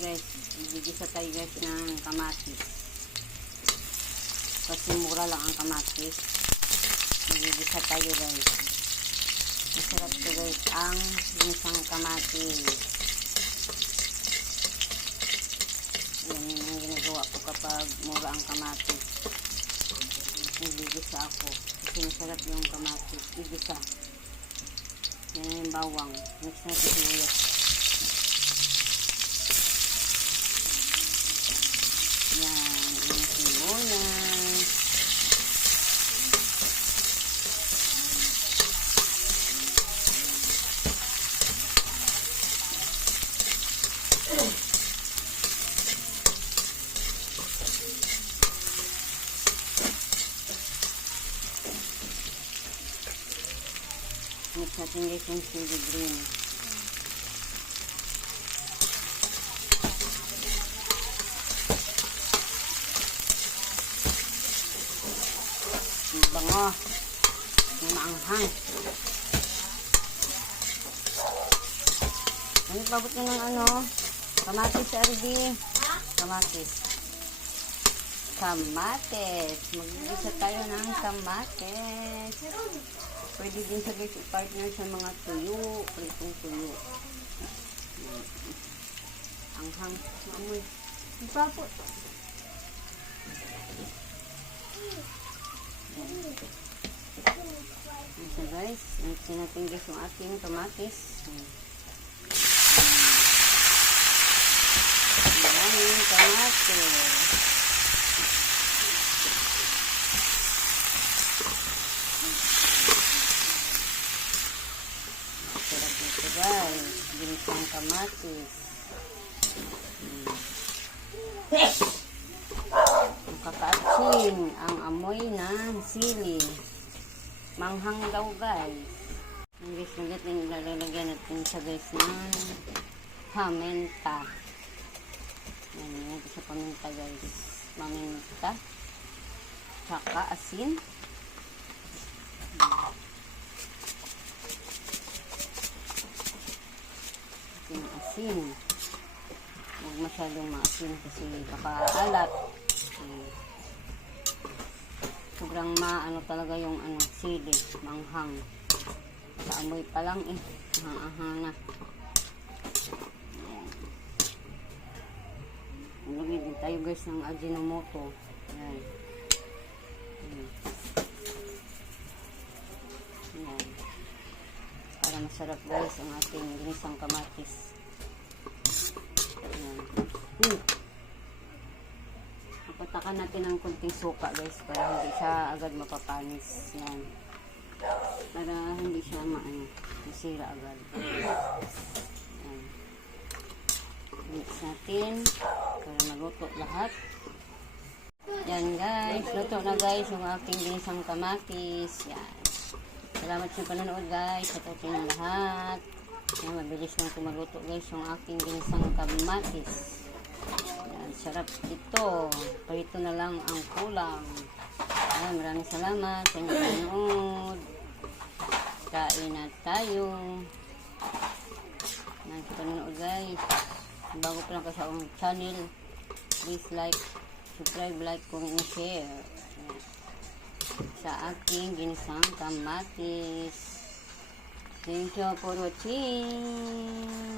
guys, igigisa tayo guys ng kamatis. Kasi mura lang ang kamatis. Igigisa tayo guys. Masarap to guys ang ginisang kamatis. Yan yung ginagawa ko kapag mura ang kamatis. Igigisa ako. Kasi masarap yung kamatis. Igisa. Yan yung bawang. Mix natin sibuyas. Yan, yung sibuyas. Mix natin guys yung chili green. Bango. May maanghang. Ano pabot nyo ng ano? Kamatis sa RD. Kamatis. Kamatis. Mag-isa tayo ng kamatis. Pwede din sa guys i-partner sa mga tuyo. Pritong tuyo. Anghang. Maamoy. Ipapot. So guys, mixin natin guys yung ating kamatis. Maraming kamatis. Sarap nito guys, ginisang kamatis. Kakaatsin ang amoy ng sili. Manghang daw guys. Ang guys natin ilalagyan natin sa guys ng paminta. Yan yun sa paminta guys. Paminta. Saka asin. Asin. Huwag masyadong maasin kasi kakaalat. Sobrang maano talaga yung sili, manghang. Sa amoy pa lang ahang-ahang na. Lagyan din tayo guys ng Ajinomoto. Yan. Yan. Para masarap guys ang ating ginisang kamatis. Yan. Patakan natin ng kunting suka guys para hindi siya agad mapapanis. Yan. Para hindi siya masira agad. Yan. Mix natin para maluto lahat. Yan guys. Luto na guys yung aking ginisang kamatis. Yan. Salamat sa panonood guys. Sa ating lahat. Yan, mabilis lang ito maluto guys yung aking ginisang kamatis. Yan, sarap ito. Prito na lang ang kulang. Ay, maraming salamat sa inyong panonood. Kain na tayo. Yan, sa panonood guys. Bago pa lang ka sa akong channel, please like, subscribe, like, comment, and share. Yan. Sa aking ginisang kamatis. Thank you for watching.